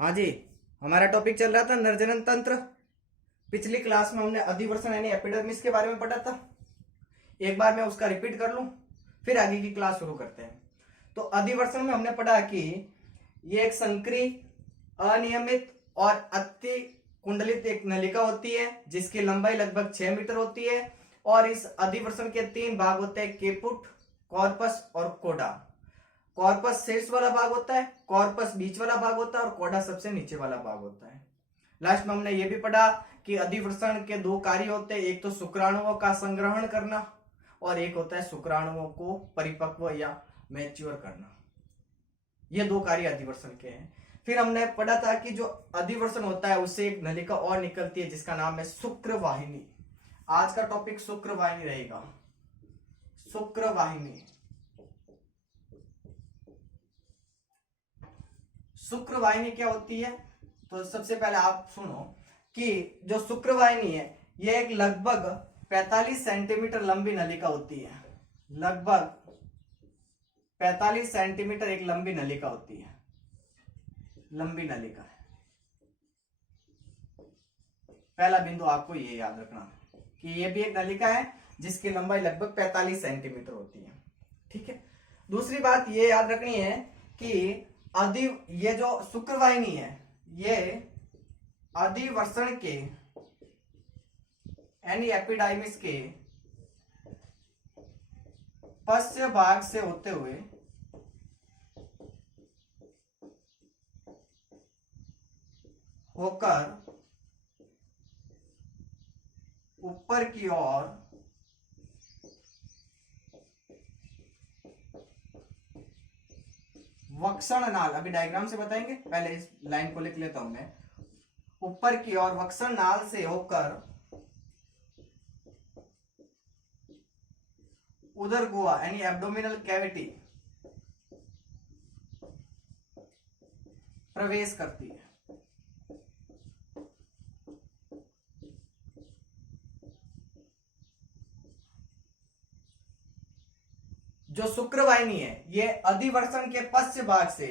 हाँ जी। हमारा टॉपिक चल रहा था नरजनन तंत्र। पिछली क्लास में हमने अधिवर्षण यानी एपिडर्मिस के बारे में पढ़ा था। एक बार मैं उसका रिपीट कर लूं, फिर आगे की क्लास शुरू करते हैं। तो अधिवर्षण में हमने पढ़ा कि ये एक संकरी, अनियमित और अति कुंडलित एक नलिका होती है जिसकी लंबाई लगभग 6 मीटर होती है। और इस अधिवर्षण के 3 भाग होते हैं, केपुट, कॉर्पस और कोडा। कॉर्पस शीर्ष वाला भाग होता है, कॉर्पस बीच वाला भाग होता है और कोडा सबसे नीचे वाला भाग होता है। लास्ट में हमने ये भी पढ़ा कि अधिवर्षण के 2 कार्य होते हैं, एक तो शुक्राणुओं का संग्रहण करना और एक होता है शुक्राणुओं को परिपक्व या मैच्योर करना। ये 2 कार्य अधिवर्षण के हैं। फिर हमने पढ़ा था कि जो अधिवर्षण होता है उससे एक नलिका और निकलती है जिसका नाम है शुक्रवाहिनी। आज का टॉपिक शुक्रवाहिनी रहेगा। शुक्रवाहिनी। शुक्रवाहिनी क्या होती है? तो सबसे पहले आप सुनो कि जो शुक्रवाहिनी है यह एक लगभग 45 सेंटीमीटर लंबी नलिका होती है। लगभग 45 सेंटीमीटर एक लंबी नलिका होती है। लंबी नलिका है। पहला बिंदु आपको ये याद रखना कि ये भी एक नलिका है जिसकी लंबाई लगभग 45 सेंटीमीटर होती है। ठीक है। दूसरी बात ये याद रखनी है कि ये जो शुक्रवाहिनी है ये अधिवर्षण के यानी एपिडाइमिस के पश्च भाग से होते हुए होकर ऊपर की ओर वक्षण नाल, अभी डायग्राम से बताएंगे, पहले इस लाइन को लिख लेता हूं मैं। ऊपर की ओर वक्षण नाल से होकर उदर गुहा यानी एब्डोमिनल कैविटी प्रवेश करती है। जो शुक्रवाहिनी है ये अधिवर्षण के पश्च भाग से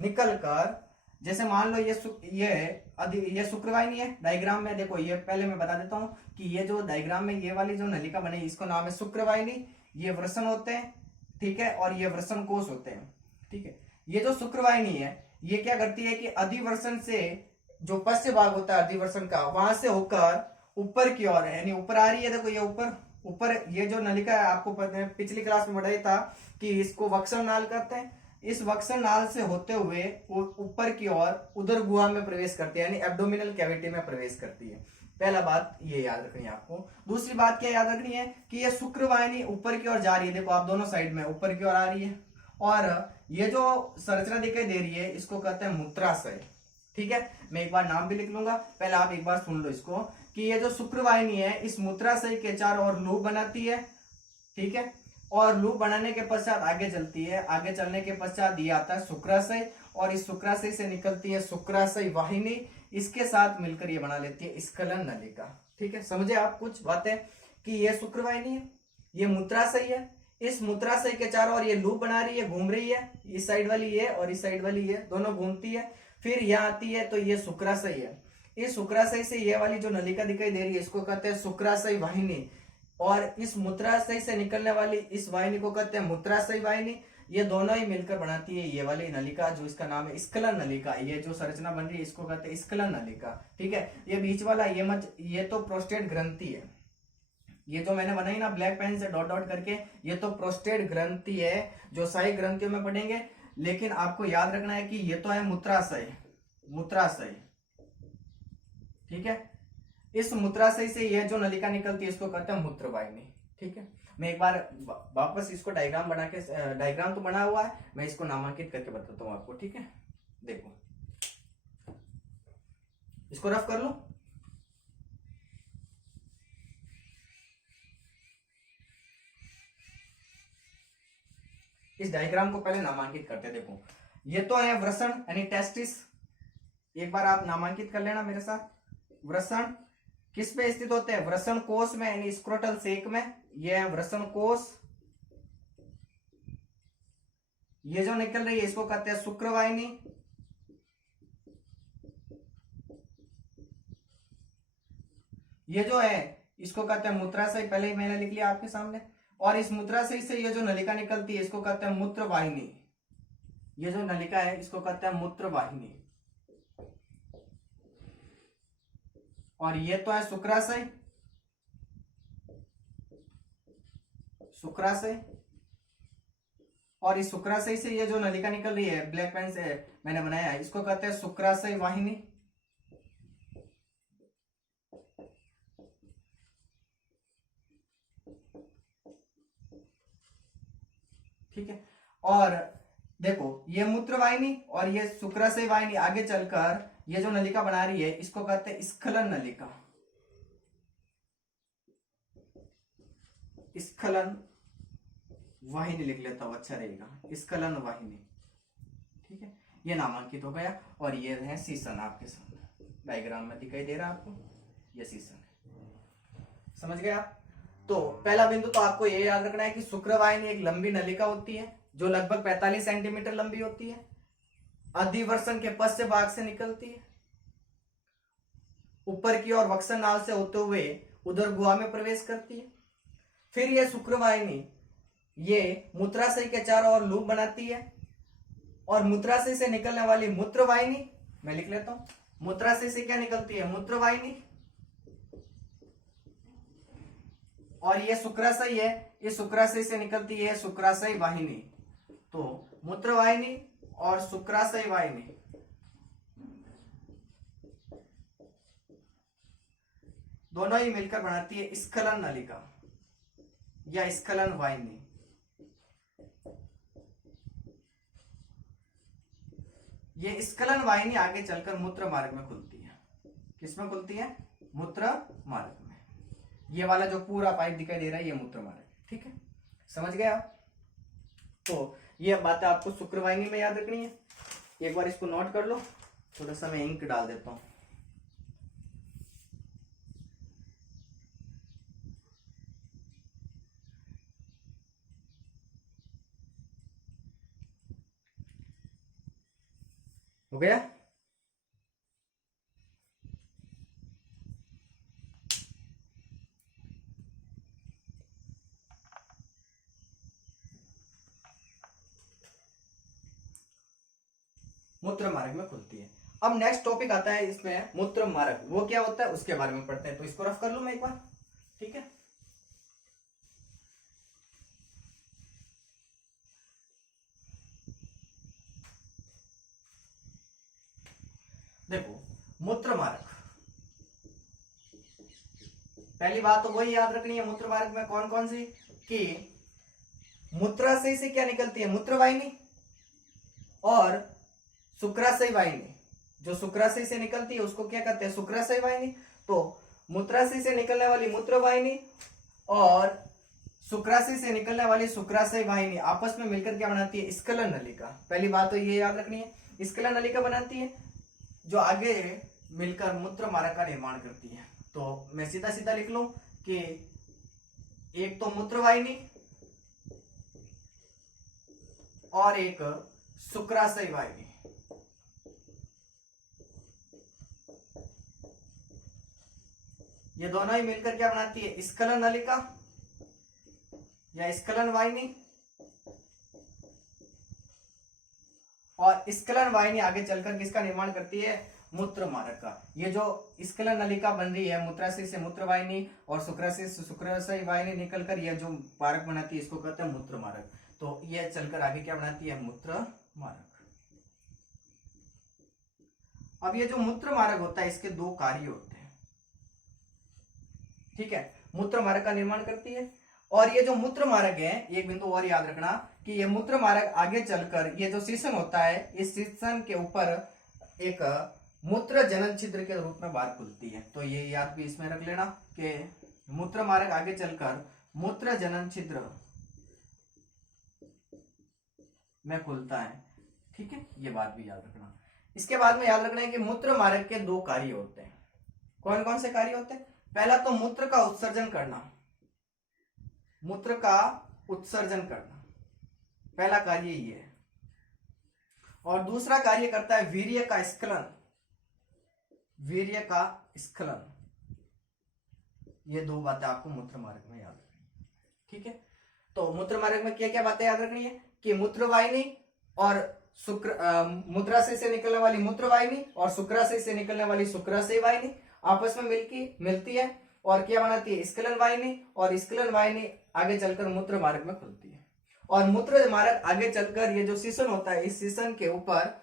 निकलकर, जैसे मान लो ये शुक्रवाहिनी है। डायग्राम में देखो, ये पहले मैं बता देता हूं कि ये जो डायग्राम में ये वाली जो नलिका बनी इसको नाम है शुक्रवाहिनी। ये वृषण होते हैं, ठीक है, और ये वृषण कोश होते हैं। ठीक है। ये जो शुक्रवाहिनी है ये क्या करती है कि अधिवर्षण से जो पश्च भाग होता है अधिवर्षण का, वहां से होकर ऊपर की ओर यानी ऊपर आ रही है। देखो ये ऊपर ऊपर ये जो नलिका है आपको पिछली क्लास में बताया था कि इसको वक्षण नाल कहते हैं। इस वक्षण नाल से होते हुए ऊपर की ओर उदर गुहा में प्रवेश करती है यानी एब्डोमिनल कैविटी में प्रवेश करती है। पहला बात ये याद रखनी है आपको। दूसरी बात क्या याद रखनी है कि ये शुक्रवाहिनी ऊपर की ओर जा रही है। देखो आप दोनों साइड में ऊपर की ओर आ रही है और ये जो संरचना दिखाई दे रही है इसको कहते हैं मूत्राशय। ठीक है। मैं एक बार नाम भी लिख लूंगा, पहले आप एक बार सुन लो इसको कि ये जो शुक्रवाहिनी है इस मूत्राशय के चारों ओर लूप बनाती है। ठीक है। और लूप बनाने के पश्चात आगे चलती है। आगे चलने के पश्चात ये आता है शुक्राशय और इस शुक्राशय से निकलती है शुक्राशय वाहिनी। इसके साथ मिलकर ये बना लेती है स्खलन नलिका। ठीक है। समझे आप कुछ बातें कि ये शुक्रवाहिनी है, ये मूत्राशय है, इस मूत्राशय के चारों ओर ये लूप बना रही है, घूम रही है। इस साइड वाली ये और इस साइड वाली ये दोनों घूमती है। फिर यहाँ आती है तो ये शुक्राशय है। इस शुक्राशय से ये वाली जो नलिका दिखाई दे रही है इसको कहते हैं शुक्राशय वाहिनी और इस मूत्राशय से निकलने वाली इस वाहिनी को कहते हैं मूत्राशय वाहिनी। ये दोनों ही मिलकर बनाती है ये वाली नलिका जो इसका नाम है स्खलन नलिका। ये जो संरचना बन रही है इसको कहते हैं स्खलन नलिका। ठीक है। ये बीच वाला ये तो प्रोस्टेट ग्रंथि है। ये जो मैंने बनाई ना ब्लैक पेन से डॉट डॉट करके, ये तो प्रोस्टेट ग्रंथि है जो सही ग्रंथियों में पढ़ेंगे। लेकिन आपको याद रखना है कि ये तो है मूत्राशय। मूत्राशय, ठीक है। इस मूत्राशय से यह जो नलिका निकलती है इसको कहते हैं मूत्रवाहिनी। ठीक है। मैं एक बार वापस इसको डायग्राम बना के, डायग्राम तो बना हुआ है, मैं इसको नामांकित करके बताता हूं आपको। ठीक है। देखो इसको रफ कर लो। इस डायग्राम को पहले नामांकित करते। देखो ये तो है वृषण यानी टेस्टिस। एक बार आप नामांकित कर लेना मेरे साथ। वृषण किस पे स्थित होते हैं? वृषण कोश में यानी स्क्रोटल सेक में। ये है वृषण कोश। ये जो निकल रही है इसको कहते हैं शुक्रवाहिनी। ये जो है इसको कहते हैं मूत्राशय, पहले ही मैंने लिख लिया आपके सामने। और इस मूत्राशय से ये जो नलिका निकलती है इसको कहते हैं मूत्रवाहिनी। ये जो नलिका है इसको कहते हैं मूत्रवाहिनी। और ये तो है शुक्राशय, शुक्राशय। और इस शुक्राशय से ये जो नलिका निकल रही है ब्लैक पेन से मैंने बनाया है, इसको कहते हैं शुक्राशय वाहिनी। ठीक है। और देखो ये मूत्रवाहिनी और ये शुक्राशय वाहिनी आगे चलकर ये जो नलिका बना रही है इसको कहते हैं स्खलन नलिका, स्खलन वाहिनी लिख लेता हूं, अच्छा रहेगा, स्खलन वाहिनी। ठीक है, ये नामांकित हो गया। और ये है सीसन, आपके सामने डायग्राम में दिखाई दे रहा है आपको, ये सीसन है। समझ गए आप? तो पहला बिंदु तो आपको ये याद रखना है कि शुक्रवाहिनी एक लंबी नलिका होती है जो लगभग 45 सेंटीमीटर लंबी होती है, अधिवर्षण के पश्च भाग से निकलती है, ऊपर की ओर वक्सन नाल से होते हुए उदर गुहा में प्रवेश करती है। फिर यह शुक्रवाहिनी ये मूत्राशय के चारों ओर लूप बनाती है और मूत्राशय से निकलने वाली मूत्रवाहिनी, मैं लिख लेता हूं, मूत्राशय से क्या निकलती है? मूत्रवाहिनी। और ये शुक्राशय है, ये शुक्राशय से निकलती है शुक्राशय वाहिनी। तो मूत्रवाहिनी और शुक्राशय वाहिनी दोनों ही मिलकर बनाती है स्खलन नलिका या स्खलन वाहिनी। ये स्खलन वाहिनी आगे चलकर मूत्र मार्ग में खुलती है। किसमें खुलती है? मूत्र मार्ग में। ये वाला जो पूरा पाइप दिखाई दे रहा है ये मूत्र मार्ग। ठीक है, समझ गए आप? तो ये बातें आपको शुक्रवाहिनी में याद रखनी है। एक बार इसको नोट कर लो, थोड़ा सा मैं इंक डाल देता हूं। हो गया? मूत्र मार्ग में खुलती है। अब नेक्स्ट टॉपिक आता है इसमें मूत्र मार्ग, वो क्या होता है उसके बारे में पढ़ते हैं। तो इसको रफ कर लूं मैं एक बार, ठीक है? देखो मूत्र मार्ग, पहली बात तो वही याद रखनी है मूत्र मार्ग में कौन कौन सी, कि मूत्राशय से क्या निकलती है? मूत्रवाहिनी और शुक्राशय वाहिनी। जो शुक्राशय से निकलती है उसको क्या कहते हैं? शुक्राशय वाहिनी। तो मूत्राशय से निकलने वाली मूत्रवाहिनी और शुक्राशय से निकलने वाली शुक्राशय वाहिनी आपस में मिलकर क्या बनाती है? स्खलन नलिका। पहली बात तो ये याद रखनी है, स्खलन नलिका बनाती है जो आगे मिलकर मूत्र मार्ग का निर्माण करती है। तो मैं सीधा सीधा लिख लूं कि एक तो मूत्रवाहिनी और एक शुक्राशय वाहिनी। ये दोनों ही मिलकर क्या बनाती है? स्खलन नलिका या स्खलन वाहिनी। और स्खलन वाहिनी आगे चलकर किसका निर्माण करती है? मूत्र मार्ग का। ये जो स्खलन नलिका बन रही है मूत्राशय से मूत्रवाहिनी और शुक्राशय से शुक्राशय वाहिनी निकलकर ये जो मार्ग बनाती है इसको कहते हैं मूत्र मार्ग। तो ये चलकर आगे क्या बनाती है? मूत्र मार्ग। अब ये जो मूत्र मार्ग होता है इसके दो कार्य होते हैं। ठीक है, मूत्र मार्ग का निर्माण करती है। और ये जो मूत्र मार्ग है, एक बिंदु और याद रखना कि ये मूत्र मार्ग आगे चलकर ये जो सीसन होता है इस सीसन के ऊपर एक मूत्र जनन छिद्र के रूप में बाहर खुलती है। तो ये याद भी इसमें रख लेना कि मूत्र मार्ग आगे चलकर मूत्र जनन छिद्र में खुलता है। ठीक है, ये बात भी याद रखना। इसके बाद में याद रखना है कि मूत्र मार्ग के दो कार्य होते हैं। कौन कौन से कार्य होते हैं? पहला तो मूत्र का उत्सर्जन करना, मूत्र का उत्सर्जन करना पहला कार्य ये है। और दूसरा कार्य करता है वीर्य का स्खलन, वीर्य का स्खलन। ये दो बातें आपको मूत्र मार्ग में याद रखनी है। ठीक है, तो मूत्र मार्ग में क्या क्या बातें याद रखनी है कि मूत्रवाहिनी और मूत्राशय से निकलने वाली मूत्रवाहिनी और शुक्राशय से निकलने वाली शुक्राशय वाहिनी आपस में मिलती है और क्या बनाती है, स्खलन वाहिनी, और स्खलन वाहिनी आगे चलकर मूत्र मार्ग में खुलती है। और मूत्र मार्ग आगे चलकर ये जो सीसन होता है, इस सीसन के ऊपर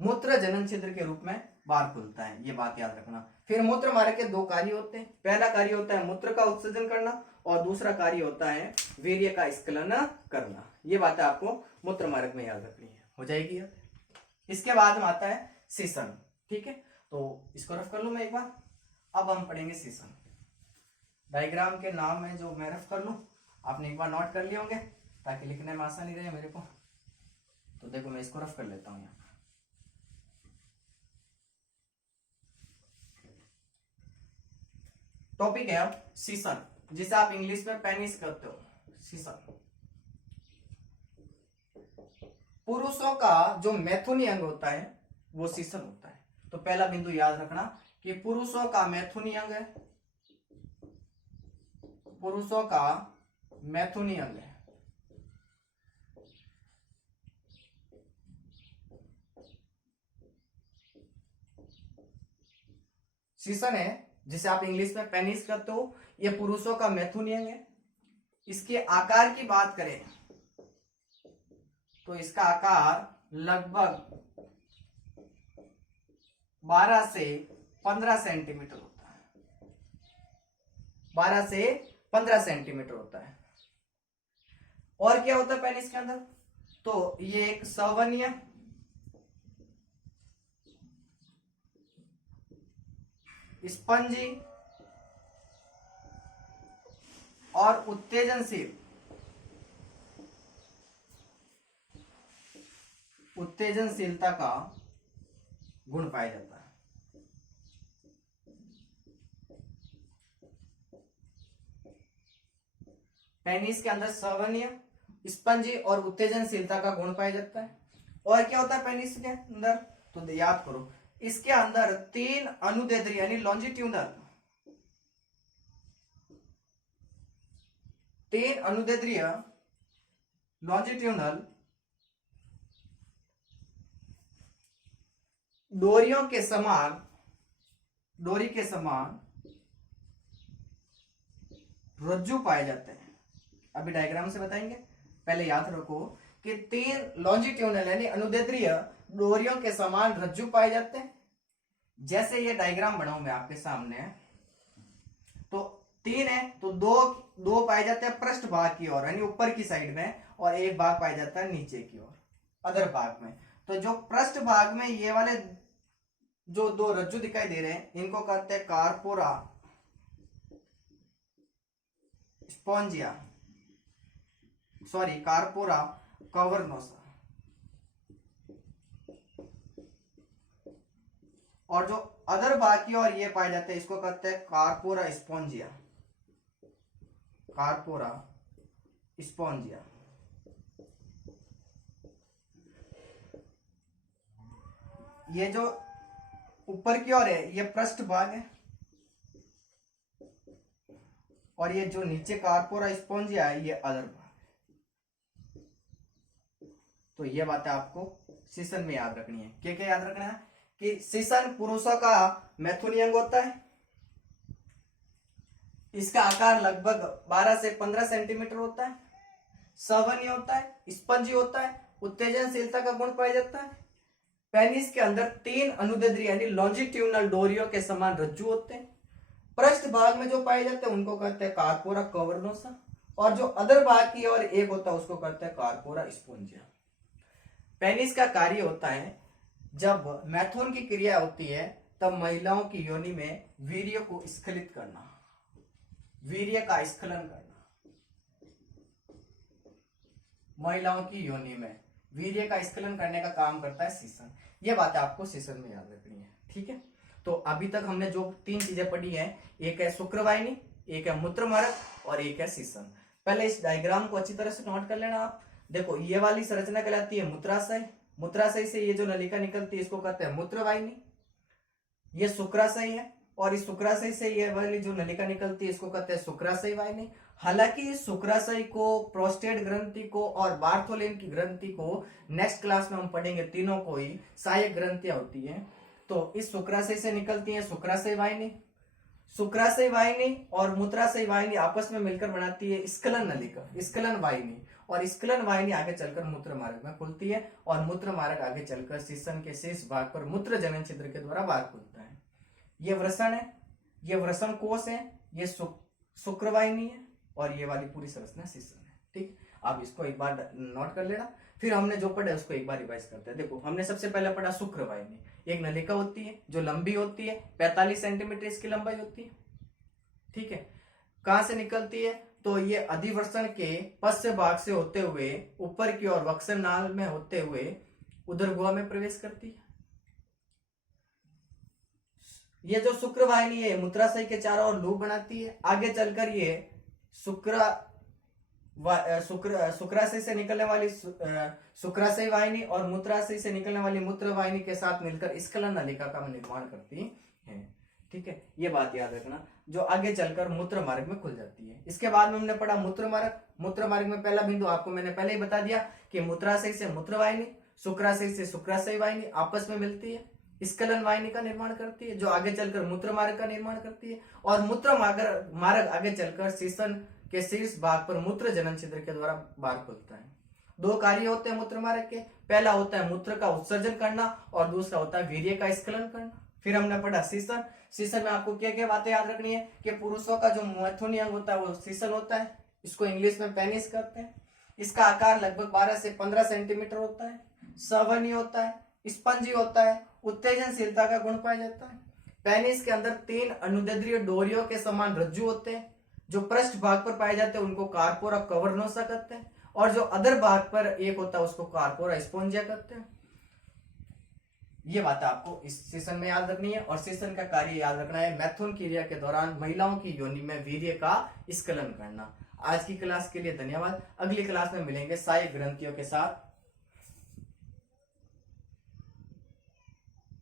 मूत्र जनन छिद्र के रूप में बाहर खुलता है, ये बात याद रखना। फिर मूत्र मार्ग के दो कार्य होते हैं, पहला कार्य होता है मूत्र का उत्सर्जन करना और दूसरा कार्य होता है वीर्य का स्खलन करना। ये बातें आपको मूत्र मार्ग में याद रखनी है, हो जाएगी याद। इसके बाद में आता है सीसन। ठीक है, तो इसको रफ कर लूं मैं एक बार। अब हम पढ़ेंगे सीसन। डायग्राम के नाम है जो मैं रफ कर लूं, आपने एक बार नोट कर लिए होंगे ताकि लिखने में आसानी रहे मेरे को। तो देखो मैं इसको रफ कर लेता हूं यहाँ। टॉपिक है अब सीसन, जिसे आप इंग्लिश में पेनिस कहते हो। सीसन पुरुषों का जो मैथुनी अंग होता है वो सीसन होता है। तो पहला बिंदु याद रखना कि पुरुषों का मैथुनी अंग है, पुरुषों का मैथुनी अंग है। सीसन है जिसे आप इंग्लिश में पेनिस कहते हो, यह पुरुषों का मैथुनी अंग है। इसके आकार की बात करें तो इसका आकार लगभग 12 से 15 सेंटीमीटर होता है, 12 से 15 सेंटीमीटर होता है। और क्या होता है पेनिस के अंदर, तो ये एक सवनीय, स्पंजी और उत्तेजनशीलता का गुण पाया जाता है। पेनिस के अंदर सवनीय, स्पंजी और उत्तेजनशीलता का गुण पाया जाता है। और क्या होता है पेनिस के अंदर, तो याद करो, इसके अंदर 3 अनुदैर्ध्य यानी लॉन्जिट्यूडनल, 3 अनुदैर्ध्य लॉन्जिट्यूडनल डोरियों के समान, डोरी के समान रज्जु पाए जाते हैं। अभी डायग्राम से बताएंगे, पहले याद रखो कि 3 लॉन्जिट्यूडनल यानी अनुदैर्ध्य डोरियों के समान रज्जु पाए जाते हैं। जैसे ये डायग्राम बनाऊं मैं आपके सामने, तो 3 है तो दो पाए जाते हैं पृष्ठ भाग की ओर यानी ऊपर की साइड में, और एक भाग पाया जाता है नीचे की ओर अदर भाग में। तो जो पृष्ठ भाग में ये वाले जो 2 रज्जु दिखाई दे रहे हैं, इनको कहते हैं कार्पोरा स्पॉन्जिया, सॉरी कार्पोरा कवर्नोसा। और जो अदर भाग की ओर ये पाए जाते हैं, इसको कहते हैं कार्पोरा स्पॉन्जिया, कार्पोरा स्पॉन्जिया। ये जो ऊपर की ओर है ये पृष्ठ भाग है, और ये जो नीचे कार्पोरा स्पॉन्जिया है ये अदर भाग है। तो ये बातें आपको सीसन में याद रखनी है। क्या क्या याद रखना है कि सीसन पुरुषों का मैथुनी अंग होता है, इसका आकार लगभग 12 से 15 सेंटीमीटर होता है, सवनीय होता है, स्पंजी होता है, उत्तेजनशीलता का गुण पाया जाता है। पेनिस के अंदर 3 अनुदैर्ध्य यानी लॉन्जिट्यूडनल डोरियों के समान रज्जु होते हैं। पृष्ठ भाग में जो पाए जाते हैं उनको कहते हैं कार्पोरा कवर्नोसा, और जो अदर भाग की ओर एक होता है उसको कहते हैं कार्पोरा स्पॉन्जिया। पेनिस का कार्य होता है जब मैथुन की क्रिया होती है तब महिलाओं की योनि में वीर्य को स्खलित करना, वीर्य का स्खलन करना, महिलाओं की योनि में वीर्य का स्खलन करने का काम करता है सीसन। ये बातें आपको सीसन में याद रखनी है। ठीक है, तो अभी तक हमने जो 3 चीजें पढ़ी हैं, एक है शुक्रवाहिनी, एक है मूत्रमार्ग और एक है सीसन। पहले इस डायग्राम को अच्छी तरह से नोट कर लेना आप। देखो ये वाली संरचना कहलाती है मूत्राशय, मूत्राशय से ये जो नलिका निकलती है इसको कहते हैं मूत्रवाहिनी, ये शुक्राशय है, और इस शुक्राशय से ये वाली जो नलिका निकलती है इसको कहते हैं शुक्राशय वाहिनी। हालांकि इस शुक्राशय को, प्रोस्टेट ग्रंथि को और बार्थोलिन की ग्रंथि को नेक्स्ट क्लास में हम पढ़ेंगे, तीनों को ही सहायक ग्रंथियां होती हैं। तो इस शुक्राशय से निकलती है शुक्राशय वाहिनी। शुक्राशय वाहिनी और मूत्राशय वाहिनी आपस में मिलकर बनाती है स्खलन नलिका, स्खलन वाहिनी। और स्खलन वाहिनी आगे चलकर मूत्र मार्ग में खुलती है और मूत्र मार्ग आगे चलकर शीर्षण के शेष भाग पर मूत्र जनन छिद्र के द्वारा बाहर खुलता है। ये वृषण है, ये वृषण कोश है, ये शुक्रवाहिनी है और ये वाली पूरी संरचना शीर्षण है। ठीक, आप इसको एक बार नोट कर लेना, फिर हमने जो पढ़ा उसको एक बार रिवाइज करते हैं। देखो, हमने सबसे पहले पढ़ा शुक्रवाहिनी। एक नलिका होती है जो लंबी होती है, 45 सेंटीमीटर इसकी लंबाई होती है। ठीक है, कहां से निकलती है? तो ये अधिवृषण के पश्च भाग से होते हुए ऊपर की ओर वक्ष नाल में होते हुए उदर गुहा में प्रवेश करती है। ये जो शुक्रवाहिनी है मूत्राशय के चारों ओर लूप बनाती है। आगे चलकर ये शुक्राशय से निकलने वाली शुक्राशय वाहिनी और मूत्राशय से निकलने वाली मूत्र वाहिनी के साथ मिलकर स्खलन नलिका का निर्माण करती है। ठीक है, ये बात याद रखना, जो आगे चलकर मूत्र मार्ग में खुल जाती है। इसके बाद में हमने पढ़ा मूत्र मार्ग। मूत्र मार्ग में पहला बिंदु आपको मैंने पहले ही बता दिया कि मूत्राशय से मूत्र वाहिनी, शुक्राशय से शुक्राशय वाहिनी आपस में मिलती है, स्खलन वाहिनी का निर्माण करती है, जो आगे चलकर मूत्र मार्ग का निर्माण करती है। और मूत्र मार्ग आगे चलकर शीर्षण के शीर्ष भाग पर मूत्र जनन छिद्र के द्वारा बाहर खुलता है। दो कार्य होते हैं मूत्र मार्ग के, पहला होता है मूत्र का उत्सर्जन करना और दूसरा होता है वीर्य का स्खलन करना। फिर हमने पढ़ा शीर्षण। शीर्षण में आपको क्या क्या बातें याद रखनी है कि पुरुषों का जो मैथुनी अंग होता है वो शीर्षण होता है, इसको इंग्लिश में पेनिस कहते हैं। इसका आकार लगभग 12 से 15 सेंटीमीटर होता है, सवनी होता है, स्पंजी होता है, उत्तेजनशीलता का गुण पाया जाता है। पेनिस के अंदर 3 अनुदैर्ध्य डोरियों के समान रज्जु होते हैं, जो पृष्ठ भाग पर पाए जाते हैं उनको कार्पोरा कवर्नोसा कहते हैं, और जो अदर भाग पर एक होता है उसको कार्पोरा स्पोंजिया कहते हैं। ये बात आपको इस सेशन में याद रखनी है। और सेशन का कार्य याद रखना है मैथुन क्रिया के दौरान महिलाओं की योनि में वीर्य का स्खलन करना। आज की क्लास के लिए धन्यवाद। अगली क्लास में मिलेंगे सहायक ग्रंथियों के साथ।